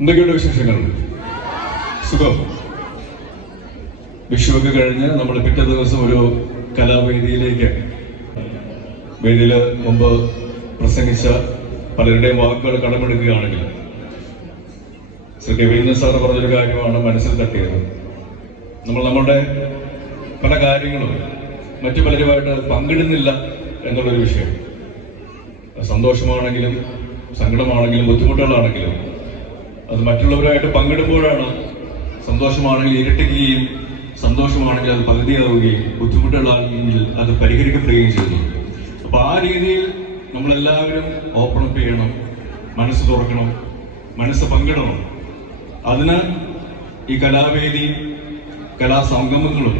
എന്തൊക്കെയുള്ള വിശേഷങ്ങൾ? സുഖം. വിഷുവൊക്കെ കഴിഞ്ഞ് നമ്മൾ പിറ്റേ ദിവസം ഒരു കലാവേദിയിലേക്ക്, വേദിയിൽ മുമ്പ് പ്രസംഗിച്ച പലരുടെയും വാക്കുകൾ കടമെടുക്കുകയാണെങ്കിൽ ശ്രീ രവീന്ദ്രൻ സാർ പറഞ്ഞൊരു കാര്യമാണ് മനസ്സിൽ തട്ടിയത്. നമ്മളുടെ പല കാര്യങ്ങളും മറ്റു പലരുമായിട്ട് പങ്കിടുന്നില്ല എന്നുള്ളൊരു വിഷയം. സന്തോഷമാണെങ്കിലും സങ്കടമാണെങ്കിലും ബുദ്ധിമുട്ടുകളാണെങ്കിലും അത് മറ്റുള്ളവരുമായിട്ട് പങ്കിടുമ്പോഴാണ് സന്തോഷമാണെങ്കിൽ ഇരട്ടിക്കുകയും സന്തോഷമാണെങ്കിൽ അത് പകുതിയാവുകയും ബുദ്ധിമുട്ടുകളാണെങ്കിൽ അത് പരിഹരിക്കപ്പെടുകയും ചെയ്യുന്നു. അപ്പോൾ ആ രീതിയിൽ നമ്മളെല്ലാവരും ഓപ്പൺ അപ്പ് ചെയ്യണം, മനസ്സ് തുറക്കണം, മനസ്സ് പങ്കിടണം. അതിന് ഈ കലാവേദി കലാസംഗമങ്ങളും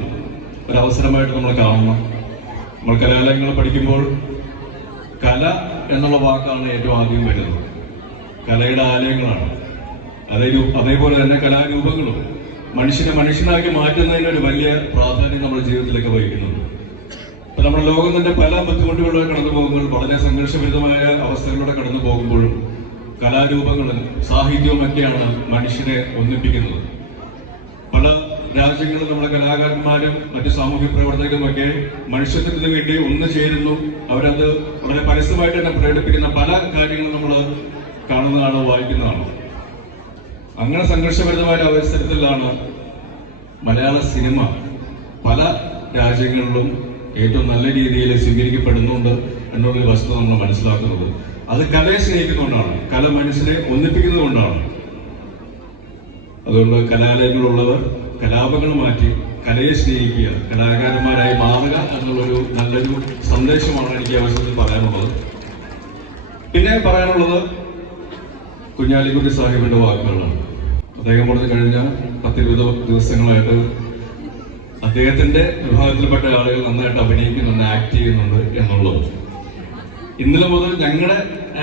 ഒരവസരമായിട്ട് നമ്മൾ കാണണം. നമ്മൾ കലാലയങ്ങൾ പഠിക്കുമ്പോൾ കല എന്നുള്ള വാക്കാണ് ഏറ്റവും ആദ്യം വരുന്നത്. കലയുടെ ആലയങ്ങളാണ്. അതേപോലെ തന്നെ കലാരൂപങ്ങളും മനുഷ്യനെ മനുഷ്യനാക്കി മാറ്റുന്നതിന് ഒരു വലിയ പ്രാധാന്യം നമ്മുടെ ജീവിതത്തിലേക്ക് വഹിക്കുന്നുണ്ട്. അപ്പൊ നമ്മുടെ ലോകം തന്നെ പല ബുദ്ധിമുട്ടുകളിലൂടെ കടന്നു പോകുമ്പോൾ, വളരെ സംഘർഷഭരിതമായ അവസ്ഥകളിലൂടെ കടന്നു പോകുമ്പോഴും കലാരൂപങ്ങളും സാഹിത്യവും ഒക്കെയാണ് മനുഷ്യനെ ഒന്നിപ്പിക്കുന്നത്. പല രാജ്യങ്ങളിൽ നമ്മുടെ കലാകാരന്മാരും മറ്റു സാമൂഹ്യ പ്രവർത്തകരുമൊക്കെ മനുഷ്യത്വത്തിന് വേണ്ടി ഒന്നു ചേരുന്നു. അവരത് വളരെ പരസ്യമായിട്ട് തന്നെ പ്രകടിപ്പിക്കുന്ന പല കാര്യങ്ങളും നമ്മൾ കാണുന്നതാണ്, വായിക്കുന്നതാണ്. അങ്ങനെ സംഘർഷഭരിതമായ അവസരത്തിലാണ് മലയാള സിനിമ പല രാജ്യങ്ങളിലും ഏറ്റവും നല്ല രീതിയിൽ സ്വീകരിക്കപ്പെടുന്നുണ്ട് എന്നുള്ള വസ്തുത നമ്മൾ മനസ്സിലാക്കുന്നത്. അത് കലയെ സ്നേഹിക്കുന്നതുകൊണ്ടാണ്, കല മനുഷ്യനെ ഒന്നിപ്പിക്കുന്നതുകൊണ്ടാണ്. അതുകൊണ്ട് കലാലയങ്ങളുള്ളവർ കലാപങ്ങൾ മാറ്റി കലയെ സ്നേഹിക്കുക, കലാകാരന്മാരായി മാറുക എന്നുള്ളൊരു നല്ലൊരു സന്ദേശമാണ് എനിക്ക് അവസരത്തിൽ പറയാനുള്ളത്. പിന്നെ പറയാനുള്ളത് കുഞ്ഞാലിക്കുട്ടി സാഹിബിന്റെ വാക്കുകളാണ്. അദ്ദേഹം പറഞ്ഞു കഴിഞ്ഞ 10-20 ദിവസങ്ങളായിട്ട് അദ്ദേഹത്തിന്റെ വിഭാഗത്തിൽപ്പെട്ട ആളുകൾ നന്നായിട്ട് അഭിനയിക്കുന്നുണ്ട്, ആക്ട് ചെയ്യുന്നുണ്ട് എന്നുള്ളത്. ഇന്നലെ മുതൽ ഞങ്ങളുടെ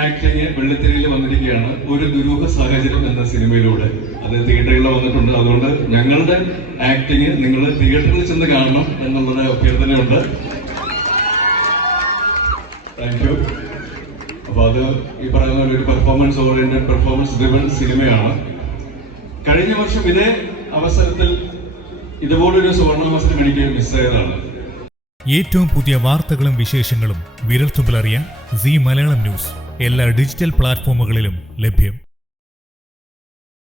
ആക്ടിങ് വെള്ളിത്തിരയിൽ വന്നിരിക്കുകയാണ്. ഒരു ദുരൂഹ സാഹചര്യം എന്ന സിനിമയിലൂടെ അത് തിയേറ്ററുകളിൽ വന്നിട്ടുണ്ട്. അതുകൊണ്ട് ഞങ്ങളുടെ ആക്ടിങ് നിങ്ങൾ തിയേറ്ററിൽ ചെന്ന് കാണണം എന്നുള്ളത് അഭ്യർത്ഥനയുണ്ട്. Thank you. അപ്പൊ അത് ഈ പറയുന്ന ഒരു പെർഫോമൻസ് ഓറിയന്റഡ്, പെർഫോമൻസ് ഡ്രിവൺ സിനിമയാണ്. കഴിഞ്ഞ വർഷം ഇതേ അവസരത്തിൽ ഇതുപോലൊരു സുവർണാവസരം എനിക്ക് മിസ്സായതാണ്. ഏറ്റവും പുതിയ വാർത്തകളും വിശേഷങ്ങളും വിരൽത്തുമ്പിലറിയാൻ സീ മലയാളം ന്യൂസ് എല്ലാ ഡിജിറ്റൽ പ്ലാറ്റ്ഫോമുകളിലും ലഭ്യം.